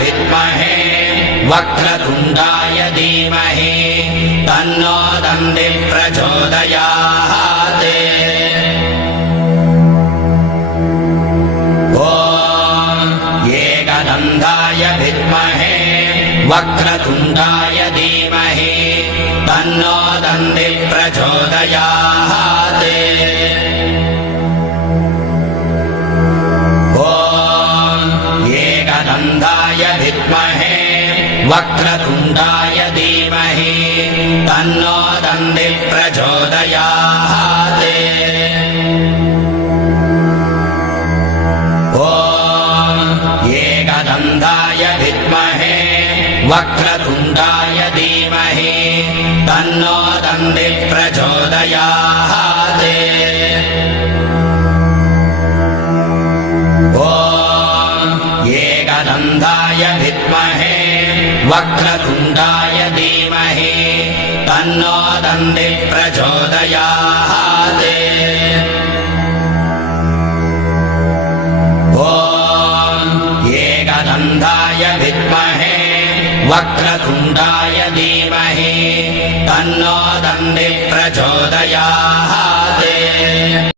विद्महे वक्रतुण्डाय धीमहि तन्नो दन्तिः प्रचोदयात्। ॐ एकदन्ताय विद्महे वक्रतुण्डाय धीमहि तन्नो दन्तिः प्रचोदयात्। ॐ एकदन्ताय विद्महे वक्रतुण्डाय धीमहि तन्नो दन्तिः प्रचोदयात्। ॐ एकदन्ताय विद्महे वक्रतुण्डाय धीमहि तन्नो दन्तिः प्रचोदयात्। ॐ एकदन्ताय विद्महे वक्रतुण्डाय धीमहि तन्नो दन्तिः प्रचोदयात्। ॐ एकदन्ताय विद्महे वक्रतुण्डाय धीमहि तन्नो दन्तिः प्रचोदयात्।